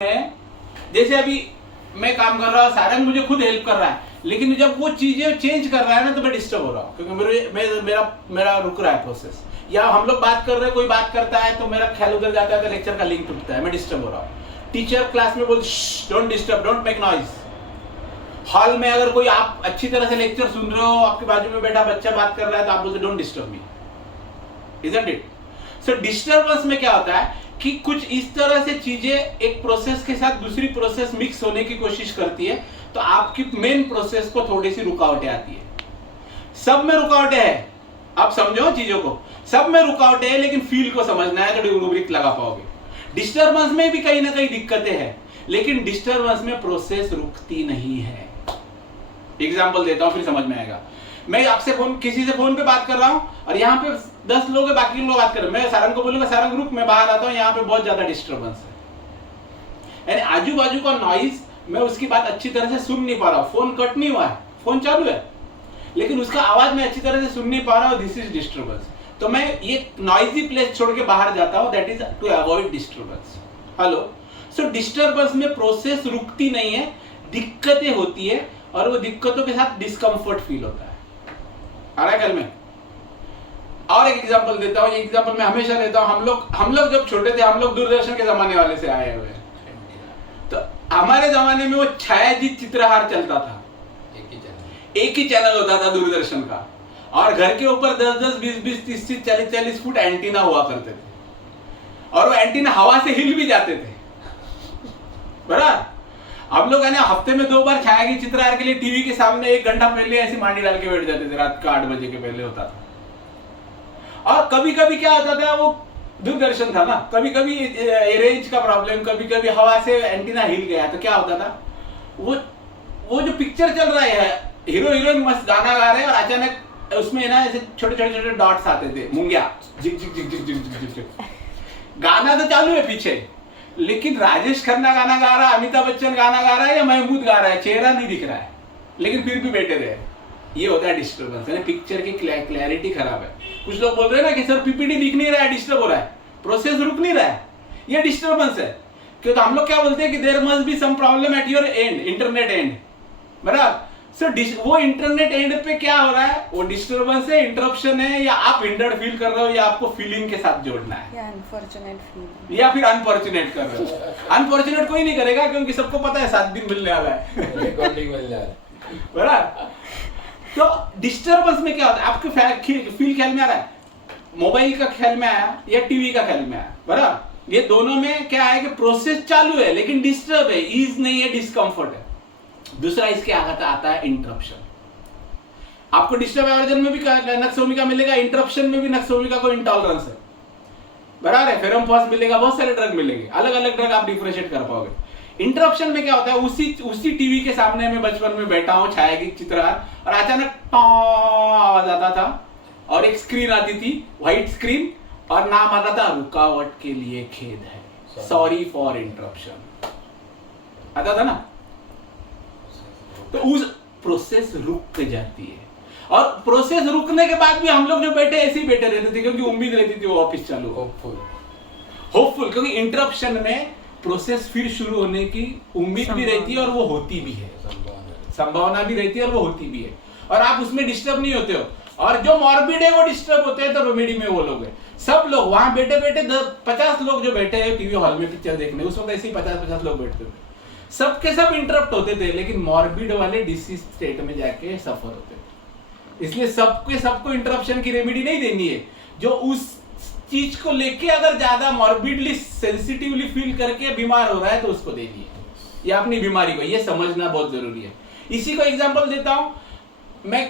है। जैसे अभी मैं काम कर रहा हूँ, सारंग मुझे खुद हेल्प कर रहा है, लेकिन जब वो चीजें चेंज कर रहा है ना तो मैं डिस्टर्ब हो रहा हूँ, क्योंकि मेरा रुक रहा है प्रोसेस। या हम लोग बात कर रहे हैं, कोई बात करता है तो मेरा ख्याल उधर जाता है तो लेक्चर का लिंक टूटता है, मैं डिस्टर्ब हो रहा हूँ। टीचर क्लास में बोलते don't disturb, don't make noise. Hall में अगर कोई आप अच्छी तरह से लेक्चर सुन रहे हो, आपके बाजू में बैठा बच्चा बात कर रहा है तो आप बोलते don't disturb me, isn't it? So disturbance में क्या होता है कि कुछ इस तरह से चीजें एक प्रोसेस के साथ दूसरी प्रोसेस मिक्स होने की कोशिश करती है, तो आपकी मेन प्रोसेस को थोड़ी सी रुकावटें आती है। सब में रुकावटें हैं, आप समझो चीजों को, सब में रुकावटें हैं, लेकिन फील को समझना है तो रूब्रिक लगा पाओगे। डिस्टर्बेंस में भी कहीं ना कहीं दिक्कतें हैं, लेकिन डिस्टर्बेंस में प्रोसेस रुकती नहीं है। एग्जाम्पल देता हूं फिर समझ में आएगा। मैं आपसे किसी से फोन पे बात कर रहा हूं और यहाँ पे 10 लोग है, बाकी लोग बात कर रहे हैं। मैं सारंग को बोलूंगा सारंग रुक, मैं बाहर आता हूँ, यहाँ पे बहुत ज्यादा डिस्टर्बेंस है, यानी आजू बाजू का नॉइज, मैं उसकी बात अच्छी तरह से सुन नहीं पा रहा हूँ। फोन कट नहीं हुआ है, फोन चालू है, लेकिन उसका आवाज मैं अच्छी तरह से सुन नहीं पा रहा हूँ। This is disturbance. तो मैं ये नॉइजी प्लेस छोड़ के बाहर जाता हूँ, that is to avoid disturbance. Hello, so disturbance में प्रोसेस रुकती नहीं है, दिक्कतें होती है, और वो दिक्कतों के साथ डिस्कम्फर्ट फील होता है। आ रहा है कल में? और एक एग्जांपल देता हूँ, ये एग्जांपल मैं हमेशा देता हूँ। हम लोग जब छोटे थे, हम लोग दूरदर्शन के जमाने वाले से आए हुए हैं, तो हमारे जमाने में वो छायाजीत चित्रहार चलता था। एक ही चैनल होता था दूरदर्शन का, और घर के ऊपर 10-10, 20-20, 30-30, 40-40 फुट एंटीना हुआ करते थे, और वो एंटीना हवा से हिल भी जाते थे। बराबर, हम लोग है ना हफ्ते में 2 बार छायागीत चित्रहार के लिए टीवी के सामने 1 घंटा पहले ऐसी मांडी डाल के बैठ जाते थे। रात का 8 बजे के पहले होता था। और कभी कभी क्या होता था, वो दूरदर्शन था ना, कभी कभी रेंज का प्रॉब्लम, कभी कभी हवा से एंटीना हिल गया, तो क्या होता था, वो जो पिक्चर चल रहा है, हीरो हीरोइन मस्त गाना गा रहे हैं, और अचानक उसमें ना ऐसे छोटे छोटे छोटे डॉट्स आते थे, मुंगिया झिक झिक झिक झिक झिक झिक झिक। गाना तो चालू है पीछे, लेकिन राजेश खन्ना गाना गा रहा है, अमिताभ बच्चन गाना गा रहा है, या महमूद गा रहा है, चेहरा नहीं दिख रहा है, लेकिन फिर भी बैठे रहे। ये होता है डिस्टर्बेंस, है ना? पिक्चर की क्लैरिटी खराब है। कुछ लोग बोल रहे हैं ना कि सर पीपीटी दिख नहीं रहा है, डिस्टर्ब हो रहा है, प्रोसेस रुक नहीं रहा है, ये डिस्टर्बेंस है। क्योंकि हम लोग क्या बोलते हैं कि there must be some problem at your end, internet end. बराबर, सो वो इंटरनेट एंड पे क्या हो रहा है, वो डिस्टर्बेंस है, इंटरप्शन है, या आप हिंडर्ड फील कर रहे हो, या आपको फीलिंग के साथ जोड़ना है, या अनफॉर्चुनेट फील, या फिर अनफॉर्चुनेट कर रहे हो। अनफॉर्चुनेट कोई नहीं करेगा, क्योंकि सबको पता है 7 दिन मिलने वाला है। बराबर, तो डिस्टर्बेंस में क्या होता है, आपके फील ख्याल में आ रहा है, मोबाइल का ख्याल में आया या टीवी का ख्याल में आया? बराबर, ये दोनों में क्या है कि प्रोसेस चालू है, लेकिन डिस्टर्ब है, ईज नहीं है, डिस्कम्फर्ट है। दूसरा इसके आगे आता है इंटरप्शन। आपको डिस्टर्ब वर्जन में भी नक्सोमिका मिलेगा, इंटरप्शन में भी नक्सोमिका को इंटॉलरेंस है। बराबर है, फेरमफॉस मिलेगा, बहुत सारे ड्रग मिलेंगे, अलग अलग ड्रग आप डिफरेंशिएट कर पाओगे। इंटरप्शन में क्या होता है, उसी टीवी के सामने में बचपन में बैठा हूं, छायागीत चित्रहार, और अचानक आवाज आता था, और एक स्क्रीन आती थी, व्हाइट स्क्रीन, और नाम आता था रुकावट के लिए खेद है, सॉरी फॉर इंटरप्शन, आता था ना। तो उस प्रोसेस रुक जाती है, और प्रोसेस रुकने के बाद भी हम लोग जो बैठे ऐसे ही बैठे रहते थे, क्योंकि उम्मीद रहती थी वो वापस चालू, होपफुल, क्योंकि इंटरप्शन में प्रोसेस फिर शुरू होने की उम्मीद भी रहती है, और वो होती भी है, संभावना भी रहती है, और वो होती भी है, और आप उसमें डिस्टर्ब नहीं होते हो। और जो मॉर्बिड है वो डिस्टर्ब होते हैं, तो रेमेडी में वो लोग हैं, सब लोग वहां बैठे बैठे 50 लोग जो बैठे हैं टीवी हॉल में पिक्चर देखने, उस वक्त ऐसे ही 50-50 लोग बैठते थे, सबके सब इंटरप्ट होते थे, लेकिन मॉर्बिड वाले डिसीज स्टेट में जाके सफर होते थे। इसलिए सबको इंटरप्शन की रेमेडी नहीं देनी है। जो उस चीज को लेके अगर ज्यादा मॉर्बिडली सेंसिटिवली फील करके बीमार हो रहा है, तो उसको देनी है, या अपनी बीमारी को, ये समझना बहुत जरूरी है। इसी को एग्जांपल देता हूं, मैं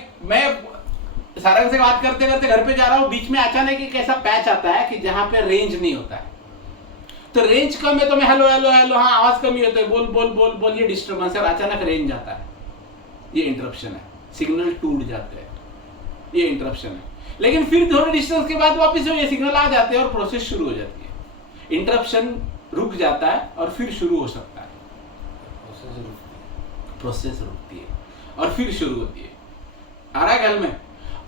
सारंग से बात करते करते घर पे जा रहा हूं, बीच में अचानक एक ऐसा पैच आता है कि जहां पे रेंज नहीं होता है, तो रेंज कम है तो मैं हेलो हेलो हेलो, हाँ आवाज कम ही होता है, बोल बोल बोल बोल, ये डिस्टर्बेंस है, और अचानक रेंज आता है, ये इंटरप्शन है, सिग्नल टूट जाते हैं, ये इंटरप्शन है। लेकिन फिर थोड़े डिस्टेंस के बाद वापस ये सिग्नल आ जाते हैं और प्रोसेस शुरू हो जाती है। इंटरप्शन रुक जाता है और फिर शुरू हो सकता है, प्रोसेस रुकती है और फिर शुरू होती है। आ रहा है ख्याल में?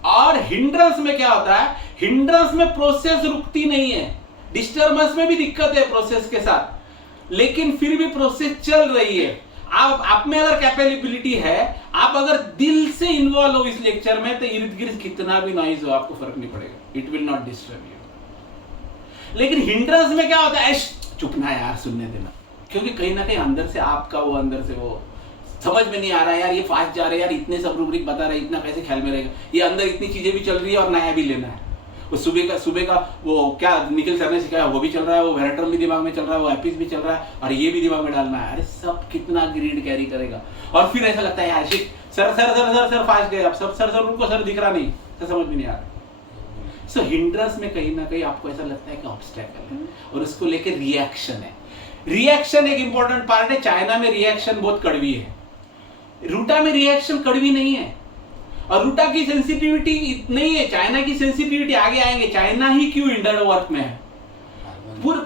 और हिंड्रेंस में क्या होता है, हिंड्रेंस में प्रोसेस रुकती नहीं है, डिस्टर्बेंस में भी दिक्कत है प्रोसेस के साथ, लेकिन फिर भी प्रोसेस चल रही है। आप में अगर कैपेबिलिटी है, आप अगर दिल से इन्वॉल्व हो इस लेक्चर में, तो इर्द गिर्द कितना भी नॉइज हो आपको फर्क नहीं पड़ेगा, it will not disturb you. लेकिन हिंड्रेंस में क्या होता है, चुप ना यार, सुनने देना, क्योंकि कहीं ना कहीं अंदर से आपका वो अंदर से वो समझ में नहीं आ रहा है, यार ये फास्ट जा रहे हैं, यार इतने सब रूब्रिक बता रहे हैं, इतना कैसे ख्याल में रहेगा, ये अंदर इतनी चीजें भी चल रही है और नया भी लेना है। वो सुबह का वो क्या निखिल सर ने सिखाया वो भी चल रहा है, वो वेरेटर्न भी दिमाग में चल रहा है, वो एपिस भी चल रहा है, और ये भी दिमाग में डालना है। अरे सब कितना ग्रीड कैरी करेगा, और फिर ऐसा लगता है यार shit, sir sir sir sir sir fast गए, अब सब सर सर उनको सर दिख रहा नहीं, तो समझ में नहीं आ रहा। सो हिंड्रेंस में कहीं ना कहीं आपको ऐसा लगता है कि ऑब्स्टैकल है, और उसको लेके रिएक्शन है। रिएक्शन एक इंपॉर्टेंट पार्ट है। चाइना में रिएक्शन बहुत कड़वी है, रूटा में रिएक्शन कड़वी नहीं है, और रूटा की सेंसिटिविटी नहीं है, चाइना की सेंसिटिविटी आगे आएंगे। चाइना ही क्यों इंडर वर्क में है,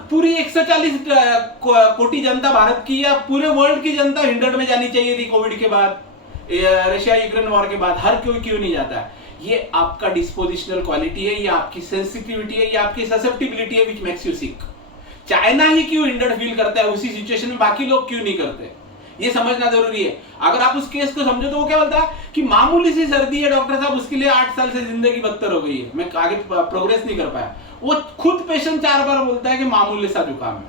पूरी 140 कोटि जनता भारत की या पूरे वर्ल्ड की जनता हिंडर में जानी चाहिए थी कोविड के बाद, रशिया यूक्रेन वॉर के बाद, हर कोई क्यों नहीं जाता है। ये आपका डिस्पोजिशनल क्वालिटी है, ये आपकी सेंसिटिविटी है, ये आपकी ससेप्टिबिलिटी है which makes you sick. China ही क्यों इंडर फील करता है उसी सिचुएशन में, बाकी लोग क्यों नहीं करते, ये समझना जरूरी है। अगर आप उस केस को समझो तो वो क्या बोलता है कि मामूली सी सर्दी है डॉक्टर साहब, उसके लिए 8 साल से जिंदगी बदतर हो गई है, मैं आगे प्रोग्रेस नहीं कर पाया। वो खुद पेशेंट 4 बार बोलता है कि मामूली सा जुकाम है।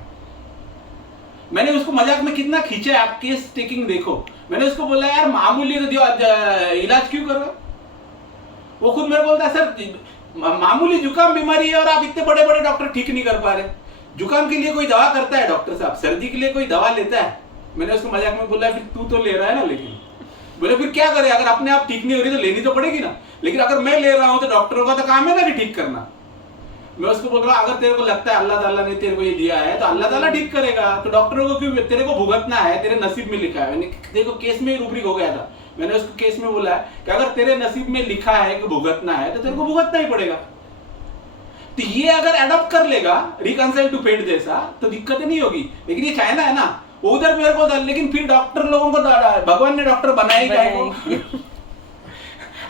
मैंने उसको मजाक में कितना खींचा है, आप केस टेकिंग देखो। मैंने उसको बोला यार मामूली तो इलाज क्यों कर रहे हो, वो खुद मेरे बोलता है सर मामूली जुकाम बीमारी है और आप इतने बड़े बड़े डॉक्टर ठीक नहीं कर पा रहे। जुकाम के लिए कोई दवा करता है डॉक्टर साहब, सर्दी के लिए कोई दवा लेता है। मैंने उसको मजाक में बोला फिर तू तो ले रहा है ना, लेकिन बोले फिर क्या करे, अगर अपने आप ठीक नहीं हो रही तो लेनी तो पड़ेगी ना, लेकिन अगर मैं ले रहा हूं तो डॉक्टरों का तो काम है ना कि ठीक करना। मैं उसको बोल रहा हूं अगर तेरे को लगता है अल्लाह ताला ने तेरे को ये दिया है तो अल्लाह ताला ठीक करेगा, तो डॉक्टरों को क्यों, तेरे को भुगतना है, तेरे नसीब में लिखा है। देखो केस में रूब्रिक हो गया था, मैंने उसको केस में बोला कि अगर तेरे नसीब में लिखा है कि भुगतना है तो तेरे को भुगतना ही पड़ेगा। तो ये अगर एडॉप्ट कर लेगा रिकंसाइल टू फेट जैसा तो दिक्कत नहीं होगी। लेकिन ये चाइना है ना, उधर मेरे को, लेकिन फिर डॉक्टर लोगों को भगवान ने डॉक्टर बनाया ही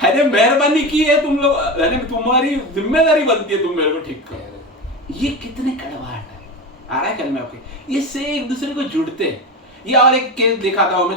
अरे मेहरबानी की है तुम लोग, अरे तुम्हारी जिम्मेदारी बनती है तुम मेरे को ठीक करो। ये कितने कड़वाहट है, आ रहा है कल में आपके, इससे एक दूसरे को जुड़ते। ये और एक केस देखा था मैं